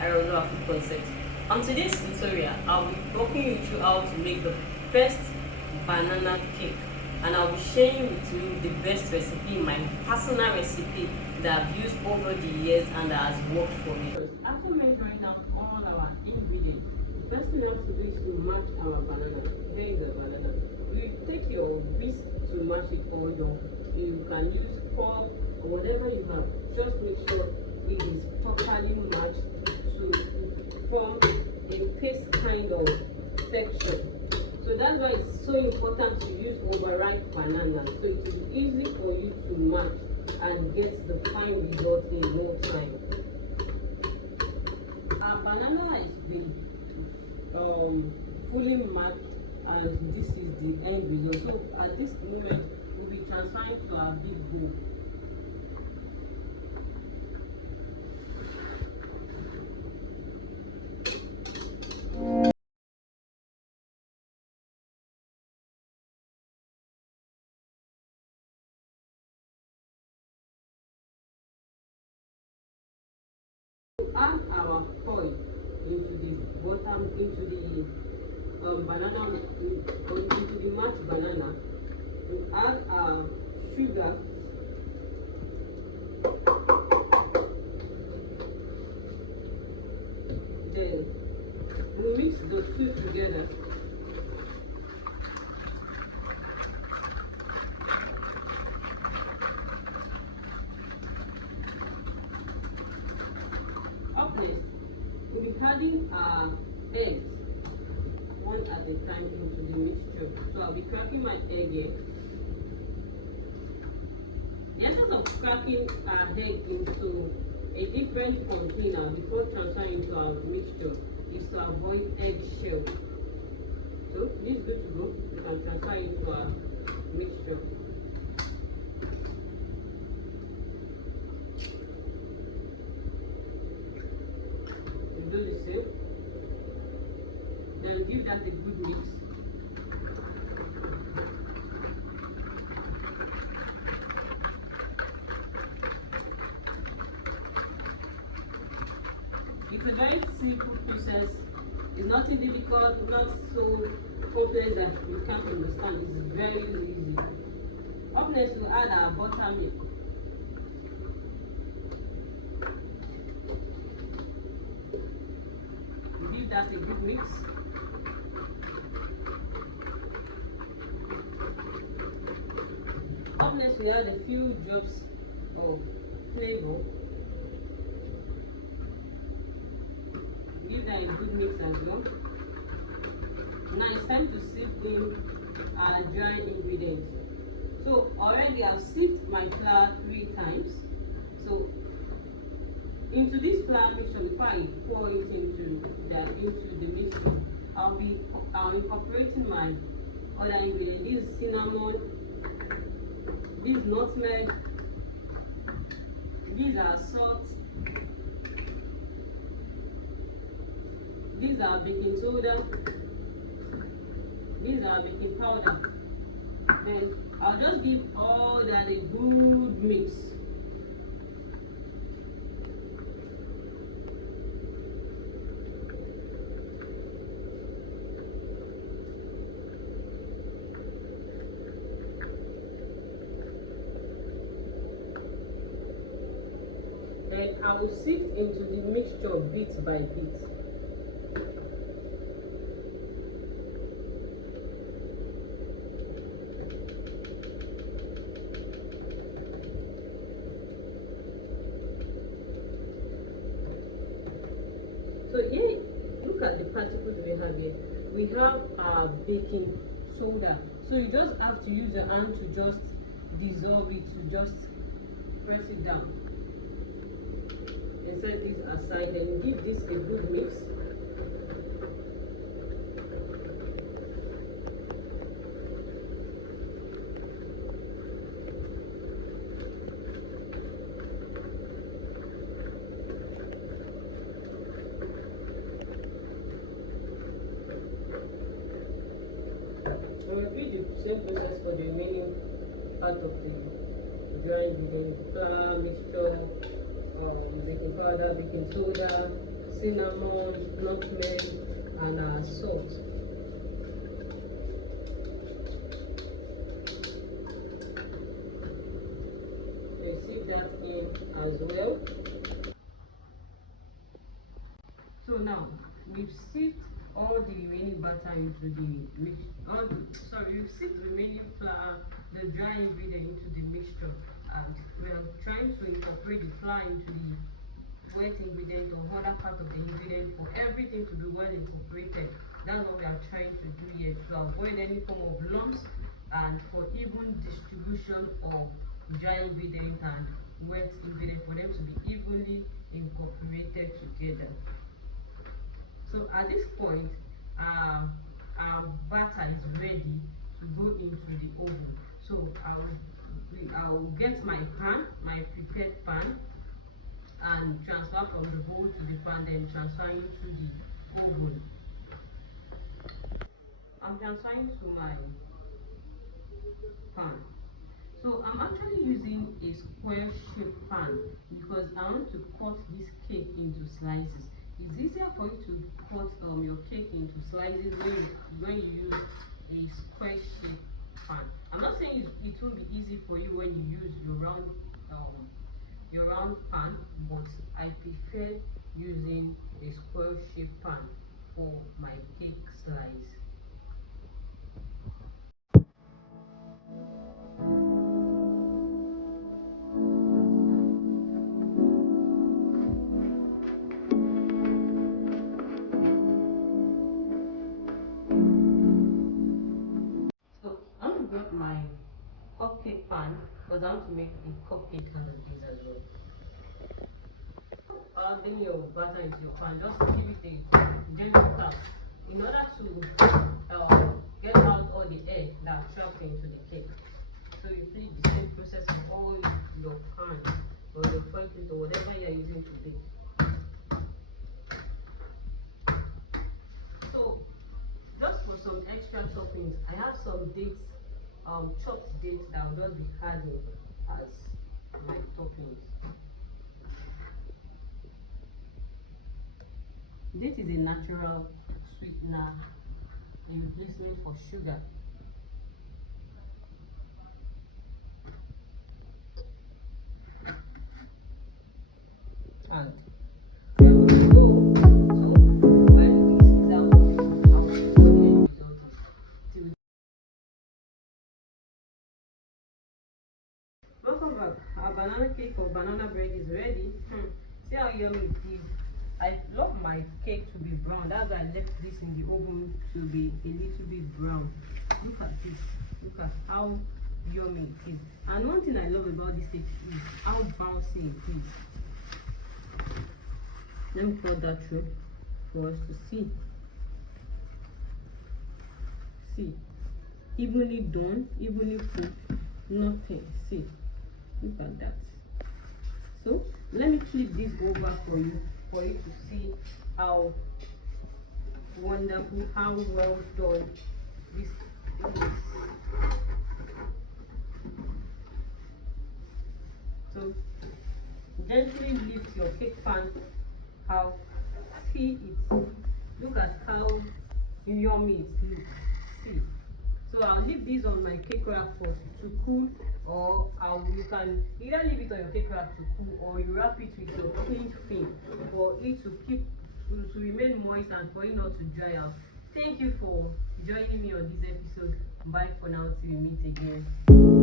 Aerola food concept. On today's tutorial, I'll be walking you through how to make the best banana cake, and I'll be sharing with you the best recipe, my personal recipe that I've used over the years and that has worked for me. After measuring out all our ingredients, the first thing you have to do is to match our banana. Here is the banana. You take your whisk to mash it, or you can use fork or whatever you have. Just make sure it is properly matched to form a paste kind of texture. So that's why it's so important to use overripe banana, so it will be easy for you to match and get the fine result in no time. Our banana has been fully matched, and this is the end result. So at this moment, we'll be transferring to our big bowl. Add our oil into the bottom, into the banana, into the mashed banana. We add our sugar, then we mix the two together. Up next, we'll be adding our eggs one at a time into the mixture. So I'll be cracking my egg here. The essence of cracking our egg into a different container before transferring into our mixture is to avoid egg shell. So this is good to go. We can transfer into our mixture. Do the same, then give that a good mix. It's a very simple process. It's nothing difficult, not so complex that you can't understand. It's very easy. Up next, we'll add our buttermilk. Give that a good mix. Up next, we add a few drops of flavor. Give that a good mix as well. Now it's time to sift in our dry ingredients. So already I've sifted my flour 3 times. So into this flour mixture, before I pour it into the mixture, I'll be incorporating my other ingredients. This is cinnamon, this is nutmeg, these are salt, these are baking soda, these are baking powder. Then I'll just give all that a good mix. Then I will sift into the mixture bit by bit. So here, look at the particles we have here. We have our baking soda. So you just have to use your hand to just dissolve it, to just press it down. And set this aside and give this a good mix. And repeat the same process for the remaining part of the dry ingredient, flour, mixture, baking powder, baking soda, cinnamon, nutmeg, and salt. You sieve that in as well. So now we've sieved all the remaining batter into the mix. We've sieved the remaining flour, the dry ingredient into the mixture, and we are trying to incorporate the flour into the wet ingredient or other part of the ingredient for everything to be well incorporated. That's what we are trying to do here, to avoid any form of lumps and for even distribution of dry ingredient and wet ingredient, for them to be evenly incorporated together. So at this point, our batter is ready to go into the oven. So I'll get my pan, my prepared pan, and transfer from the bowl to the pan, then transfer into the oven. I'm transferring to my pan. So I'm actually using a square shaped pan because I want to cut this cake into slices. It's easier for you to cut your cake into slices when you use a square shaped pan. I'm not saying it will be easy for you when you use your round pan, but I prefer using a square shaped pan for my cake slice. So I'm gonna get my cupcake pan because I want to make a cupcake out of this as well. Adding your butter into your pan, just give it a gentle tap in order to get out all the air that trapped into the cake. So you repeat the same process for all your pan or your foil plate or whatever you are using to bake. So just for some extra toppings, I have some dates, chopped dates that I'll just be adding as my toppings. Date is a natural sweetener, a replacement for sugar. And we are going to go. So when this is out, I'll show you what the end result is. Welcome back. Our banana cake or banana bread is ready. See how yummy it is. I love my cake to be brown. That's why I left this in the oven to be a little bit brown. Look at this. Look at how yummy it is. And one thing I love about this cake is how bouncy it is. Let me cut that through for us to see. See, evenly done, evenly cooked, nothing. See, look at that. So let me flip this over for you to see how wonderful, how well done this is. So gently lift your cake pan out. See it. Look at how yummy it looks. See. So I'll leave this on my cake wrap to cool, or you can either leave it on your cake wrap to cool, or you wrap it with your cling film for it to remain moist and for it not to dry out. Thank you for joining me on this episode. Bye for now till we meet again.